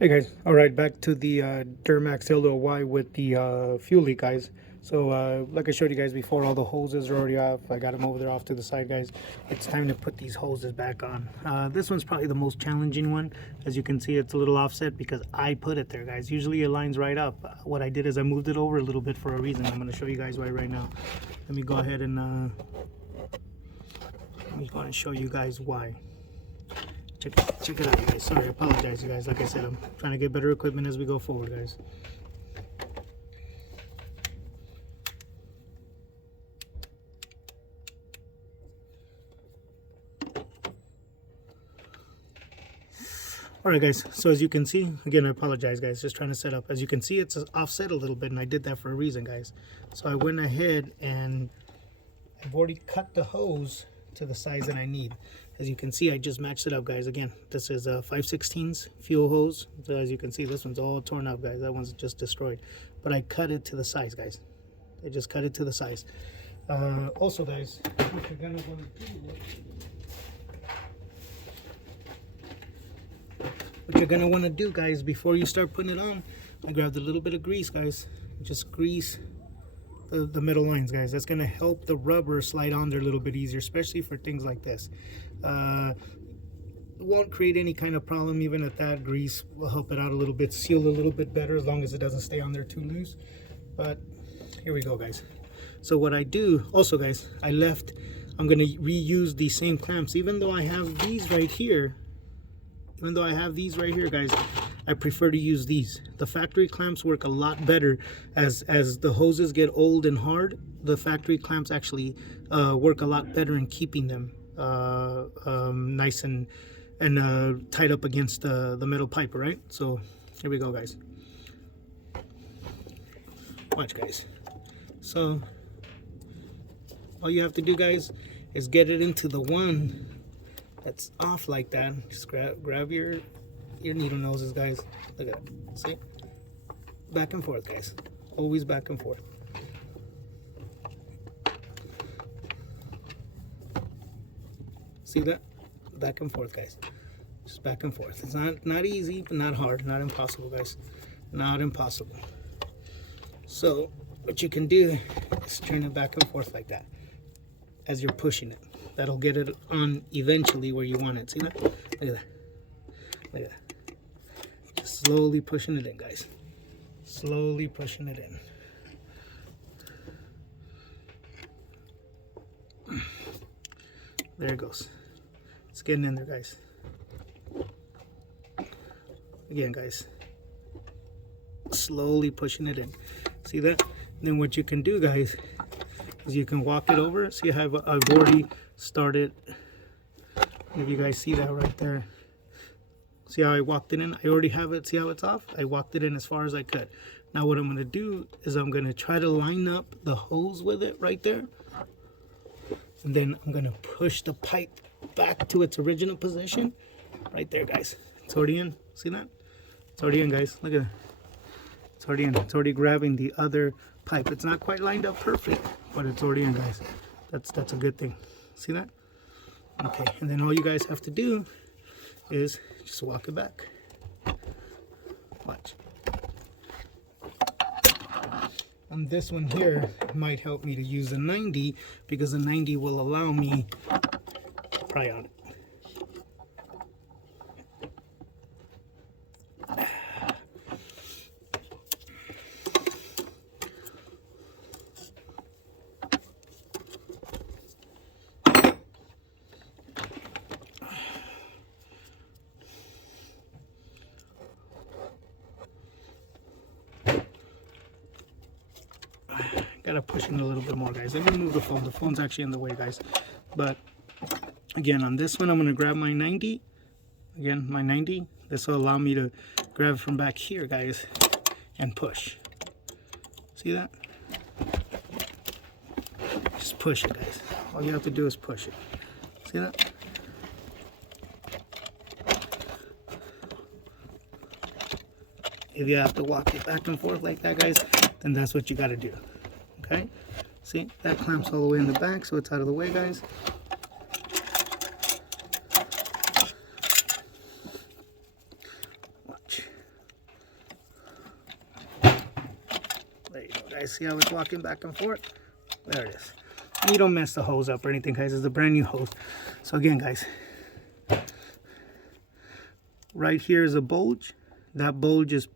Hey guys, all right, back to the Duramax LLY with the fuel leak, guys. So like I showed you guys before, all the hoses are already off. I got them over there off to the side, guys. It's time to put these hoses back on. This one's probably the most challenging one. As you can see, it's a little offset because I put it there, guys. Usually it lines right up. What I did is I moved it over a little bit for a reason. I'm going to show you guys why right now. Let me go ahead and show you guys why. Check it out, guys. Sorry, I apologize, you guys. Like I said, I'm trying to get better equipment as we go forward, guys. Alright, guys, so as you can see, again, I apologize, guys, just trying to set up. As you can see, it's offset a little bit, and I did that for a reason, guys. So I went ahead and I've already cut the hose to the size that I need. As you can see, I just matched it up, guys. Again, this is a 5/16 fuel hose. So as you can see, this one's all torn up, guys. That one's just destroyed. But I cut it to the size, guys. I just cut it to the size. Also, guys, what you're gonna want to do, guys, before you start putting it on, I grabbed a little bit of grease, guys. Just grease the metal lines, guys. That's gonna help the rubber slide on there a little bit easier, especially for things like this. It won't create any kind of problem. Even at that, grease will help it out a little bit, seal a little bit better, as long as it doesn't stay on there too loose. But here we go, guys. So what I do also, guys, I'm gonna reuse these same clamps. Even though I have these right here, guys, I prefer to use these. The factory clamps work a lot better. As the hoses get old and hard, the factory clamps actually work a lot better in keeping them nice and tied up against the metal pipe, right? So here we go, guys. Watch, guys. So all you have to do, guys, is get it into the one that's off like that. Just grab your needle noses, guys. Look at that. See? Back and forth, guys. Always back and forth. See that? Back and forth, guys. Just back and forth. It's not easy, but not hard. Not impossible, guys. Not impossible. So what you can do is turn it back and forth like that as you're pushing it. That'll get it on eventually where you want it. See that? Look at that. Look at that. Just slowly pushing it in, guys. Slowly pushing it in. There it goes. It's getting in there, guys. Again, guys. Slowly pushing it in. See that? And then what you can do, guys, is you can walk it over. See how I've already started. If you guys see that right there. See how I walked it in? I already have it. See how it's off? I walked it in as far as I could. Now what I'm going to do is I'm going to try to line up the hose with it right there. And then I'm going to push the pipe back to its original position. Right there, guys. It's already in. See that? It's already in, guys. Look at that. It's already in. It's already grabbing the other pipe. It's not quite lined up perfect, but it's already in, guys. That's a good thing. See that? Okay, and then all you guys have to do is just walk it back. Watch. And this one here might help me to use a 90 because the 90 will allow me to pry on it. Gotta push in a little bit more, guys. Let me move the phone. The phone's actually in the way, guys. But again, on this one, I'm gonna grab my 90. Again, my 90. This will allow me to grab from back here, guys, and push. See that? Just push it, guys. All you have to do is push it. See that? If you have to walk it back and forth like that, guys, then that's what you gotta do. Okay, see, that clamps all the way in the back, so it's out of the way, guys. Watch. guys. See how it's walking back and forth? There it is. And you don't mess the hose up or anything, guys. It's a brand new hose. So again, guys, right here is a bulge. That bulge is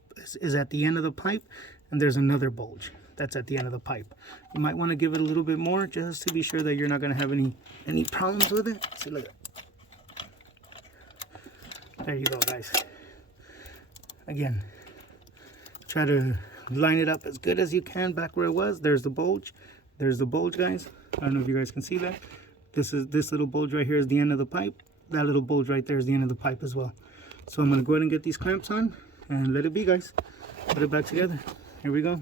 at the end of the pipe, and there's another bulge that's at the end of the pipe. You might want to give it a little bit more just to be sure that you're not going to have any problems with it. See, look. There you go, guys. Again, try to line it up as good as you can back where it was. There's the bulge. There's the bulge, guys. I don't know if you guys can see that. This little bulge right here is the end of the pipe. That little bulge right there is the end of the pipe as well. So I'm going to go ahead and get these clamps on and let it be, guys. Put it back together. Here we go.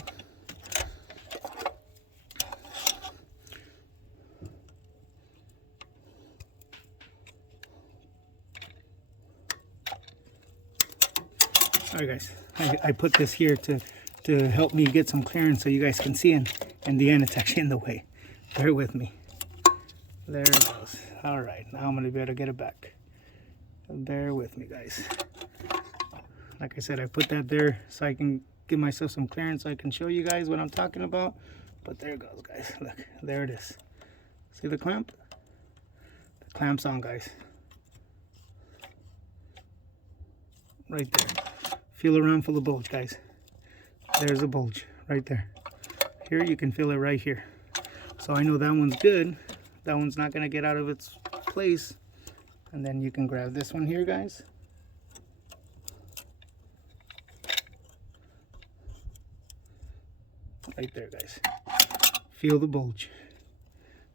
Alright, guys, I put this here to help me get some clearance so you guys can see, and in the end it's actually in the way. Bear with me. There it goes. Alright, now I'm going to be able to get it back. Bear with me, guys. Like I said, I put that there so I can give myself some clearance so I can show you guys what I'm talking about. But there it goes, guys. Look, there it is. See the clamp? The clamp's on, guys. Right there. Feel around for the bulge, guys. There's a bulge right there. Here you can feel it right here. So I know that one's good. That one's not going to get out of its place. And then you can grab this one here, guys. Right there, guys. Feel the bulge.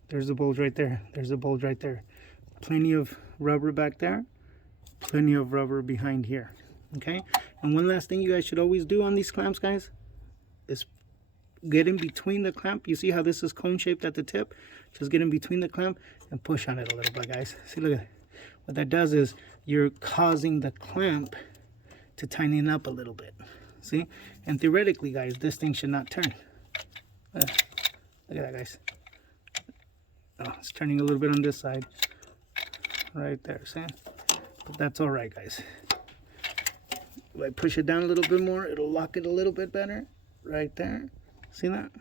There's the bulge right there. There's the bulge right there. Plenty of rubber back there. Plenty of rubber behind here. Okay, and one last thing you guys should always do on these clamps, guys, is get in between the clamp. You see how this is cone shaped at the tip? Just get in between the clamp and push on it a little bit, guys. See, look at that. What that does is you're causing the clamp to tighten up a little bit. See, and theoretically, guys, this thing should not turn. Look at that, guys. Oh, it's turning a little bit on this side right there. See, but that's all right, guys. If I push it down a little bit more, it'll lock it a little bit better. Right there. See that?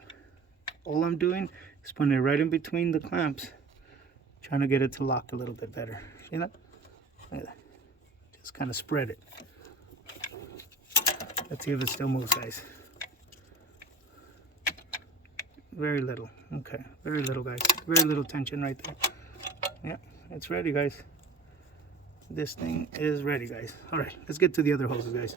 All I'm doing is putting it right in between the clamps. Trying to get it to lock a little bit better. See that? Look at that. Just kind of spread it. Let's see if it still moves, guys. Very little. Okay. Very little, guys. Very little tension right there. Yeah. It's ready, guys. This thing is ready, guys. All right, let's get to the other hoses, guys.